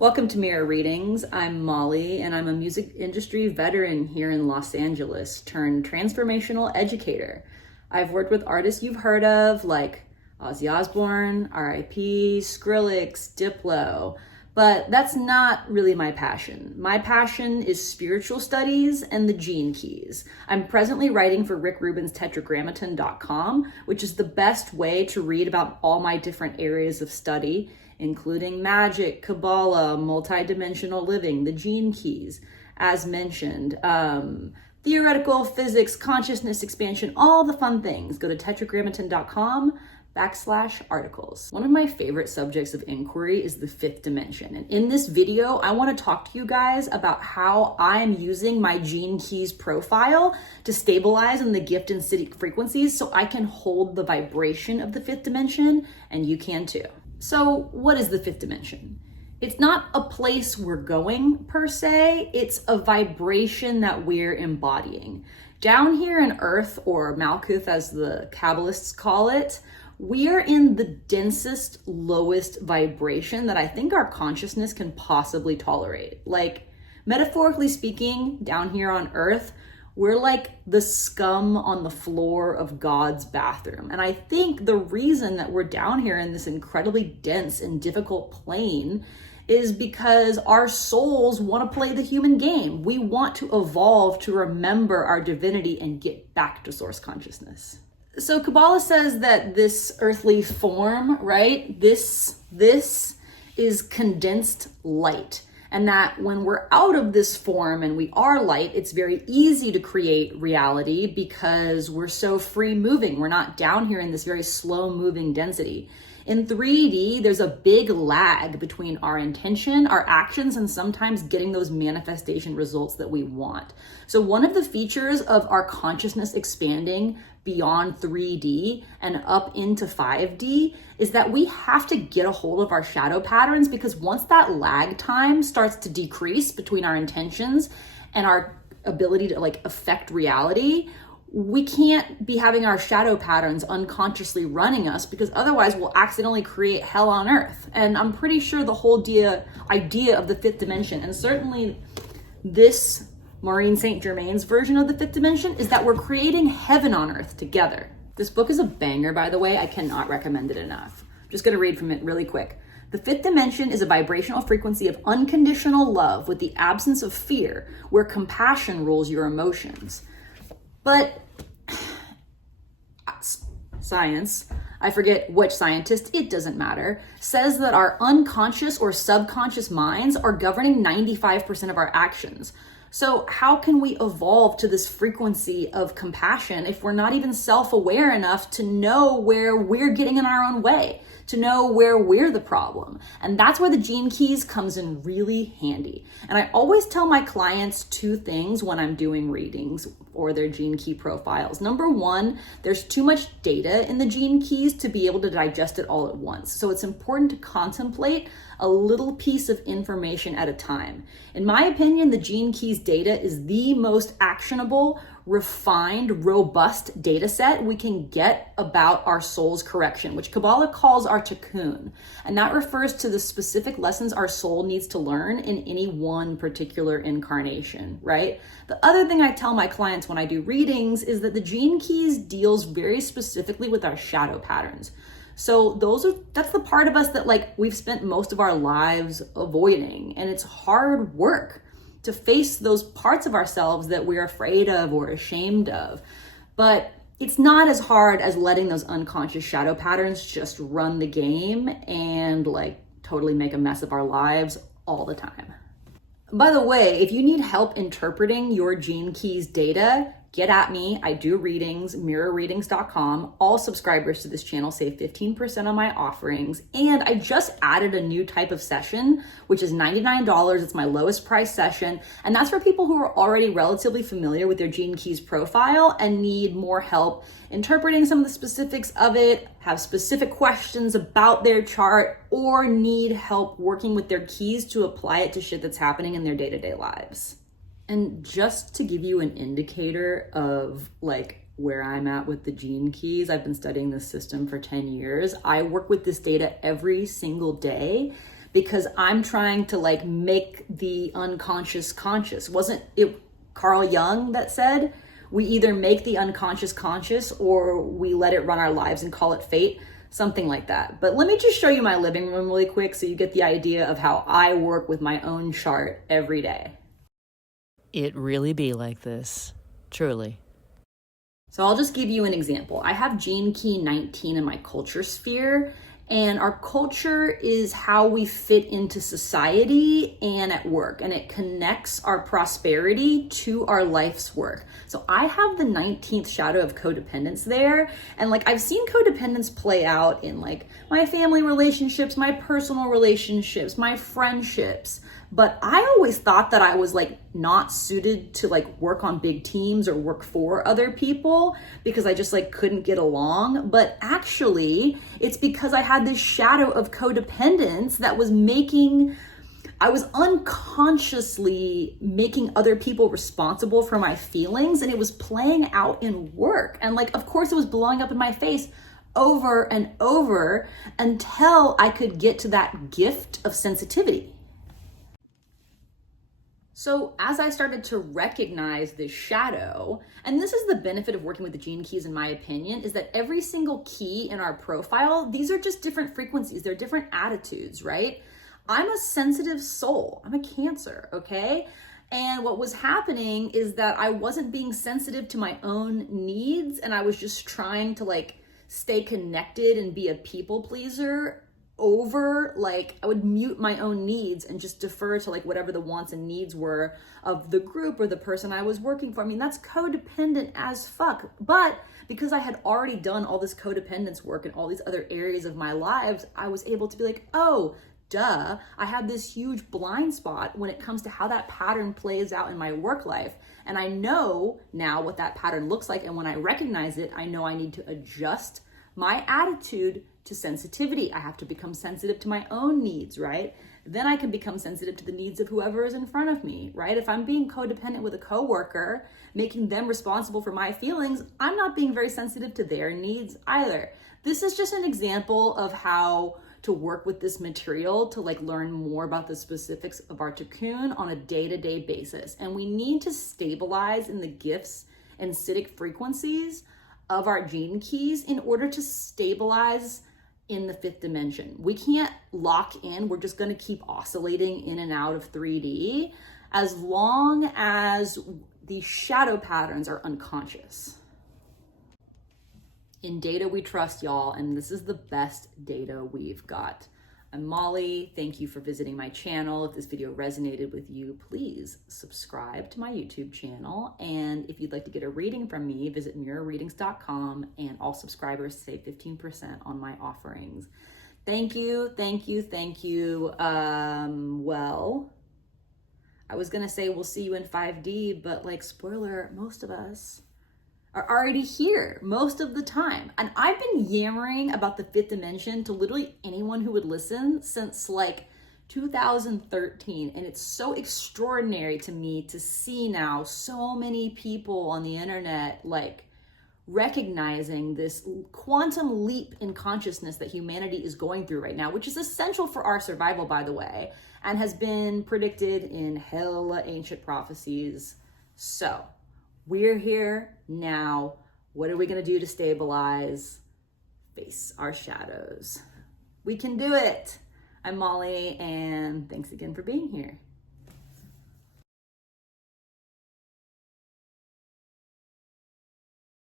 Welcome to Mirror Readings. I'm Molly, and I'm a music industry veteran here in Los Angeles, turned transformational educator. I've worked with artists you've heard of, like Ozzy Osbourne, R.I.P., Skrillex, Diplo, but that's not really my passion. My passion is spiritual studies and the gene keys. I'm presently writing for Rick Rubin's Tetragrammaton.com, which is the best way to read about all my different areas of study, including magic, Kabbalah, multidimensional living, the gene keys, as mentioned, theoretical physics, consciousness expansion, all the fun things. Go to tetragrammaton.com/articles. One of my favorite subjects of inquiry is the fifth dimension. And in this video, I want to talk to you guys about how I'm using my gene keys profile to stabilize in the gift and city frequencies so I can hold the vibration of the fifth dimension, and you can too. So what is the fifth dimension? It's not a place we're going per se, it's a vibration that we're embodying. Down here in Earth, or Malkuth as the Kabbalists call it, we are in the densest, lowest vibration that I think our consciousness can possibly tolerate. Like, metaphorically speaking, down here on Earth, we're like the scum on the floor of God's bathroom. And I think the reason that we're down here in this incredibly dense and difficult plane is because our souls want to play the human game. We want to evolve to remember our divinity and get back to source consciousness. So Kabbalah says that this earthly form, right? This is condensed light. And that when we're out of this form and we are light, it's very easy to create reality because we're so free moving. We're not down here in this very slow moving density. In 3D, there's a big lag between our intention, our actions, and sometimes getting those manifestation results that we want. So one of the features of our consciousness expanding beyond 3D and up into 5D is that we have to get a hold of our shadow patterns, because once that lag time starts to decrease between our intentions and our ability to affect reality, we can't be having our shadow patterns unconsciously running us, because otherwise we'll accidentally create hell on earth. And I'm pretty sure the whole idea of the fifth dimension, and certainly this Maureen St. Germain's version of the fifth dimension, is that we're creating heaven on earth together. This book is a banger, by the way. I cannot recommend it enough. I'm just going to read from it really quick. The fifth dimension is a vibrational frequency of unconditional love with the absence of fear, where compassion rules your emotions. But science, I forget which scientist, it doesn't matter, says that our unconscious or subconscious minds are governing 95% of our actions. So how can we evolve to this frequency of compassion if we're not even self-aware enough to know where we're getting in our own way, to know where we're the problem? And that's where the gene keys comes in really handy. And I always tell my clients two things when I'm doing readings or their gene key profiles. Number one, there's too much data in the gene keys to be able to digest it all at once. So it's important to contemplate a little piece of information at a time. In my opinion, the gene keys data is the most actionable, refined, robust data set we can get about our soul's correction, which Kabbalah calls our tikkun. And that refers to the specific lessons our soul needs to learn in any one particular incarnation, right? The other thing I tell my clients when I do readings is that the gene keys deals very specifically with our shadow patterns. So that's the part of us that we've spent most of our lives avoiding. And it's hard work to face those parts of ourselves that we're afraid of or ashamed of. But it's not as hard as letting those unconscious shadow patterns just run the game and totally make a mess of our lives all the time. By the way, if you need help interpreting your gene keys data, get at me. I do readings, mirrorreadings.com. All subscribers to this channel save 15% on my offerings. And I just added a new type of session, which is $99. It's my lowest price session. And that's for people who are already relatively familiar with their gene keys profile and need more help interpreting some of the specifics of it, have specific questions about their chart, or need help working with their keys to apply it to shit that's happening in their day-to-day lives. And just to give you an indicator of where I'm at with the gene keys, I've been studying this system for 10 years. I work with this data every single day because I'm trying to like make the unconscious conscious. Wasn't it Carl Jung that said, we either make the unconscious conscious or we let it run our lives and call it fate? Something like that. But let me just show you my living room really quick so you get the idea of how I work with my own chart every day. It really be like this, truly. So I'll just give you an example. I have gene key 19 in my culture sphere, and our culture is how we fit into society and at work, and it connects our prosperity to our life's work. So I have the 19th shadow of codependence there, and like I've seen codependence play out in like my family relationships, my personal relationships, my friendships. But I always thought that I was like not suited to like work on big teams or work for other people because I just like couldn't get along. But actually, it's because I had this shadow of codependence that was I was unconsciously making other people responsible for my feelings, and it was playing out in work. And like, of course, it was blowing up in my face over and over until I could get to that gift of sensitivity. So as I started to recognize this shadow, and this is the benefit of working with the gene keys in my opinion, is that every single key in our profile, these are just different frequencies, they're different attitudes, right? I'm a sensitive soul, I'm a Cancer, okay? And what was happening is that I wasn't being sensitive to my own needs, and I was just trying to like stay connected and be a people pleaser over like I would mute my own needs and just defer to like whatever the wants and needs were of the group or the person I was working for. I mean, that's codependent as fuck. But because I had already done all this codependence work in all these other areas of my lives, I was able to be like, oh, duh, I have this huge blind spot when it comes to how that pattern plays out in my work life. And I know now what that pattern looks like. And when I recognize it, I know I need to adjust my attitude to sensitivity. I have to become sensitive to my own needs, right? Then I can become sensitive to the needs of whoever is in front of me, right? If I'm being codependent with a coworker, making them responsible for my feelings, I'm not being very sensitive to their needs either. This is just an example of how to work with this material to like learn more about the specifics of our cocoon on a day-to-day basis. And we need to stabilize in the gifts and acidic frequencies of our gene keys in order to stabilize in the fifth dimension. We can't lock in. We're just going to keep oscillating in and out of 3D as long as the shadow patterns are unconscious. In data we trust, y'all, and this is the best data we've got. I'm Molly. Thank you for visiting my channel. If this video resonated with you, please subscribe to my YouTube channel. And if you'd like to get a reading from me, visit mirrorreadings.com, and all subscribers save 15% on my offerings. Thank you, thank you, thank you. Well, I was gonna say we'll see you in 5D, but like, spoiler, most of us are already here most of the time. And I've been yammering about the fifth dimension to literally anyone who would listen since like 2013. And it's so extraordinary to me to see now so many people on the internet like recognizing this quantum leap in consciousness that humanity is going through right now, which is essential for our survival, by the way, and has been predicted in hella ancient prophecies. So we're here now. What are we going to do to stabilize? Face our shadows. We can do it. I'm Molly, and thanks again for being here.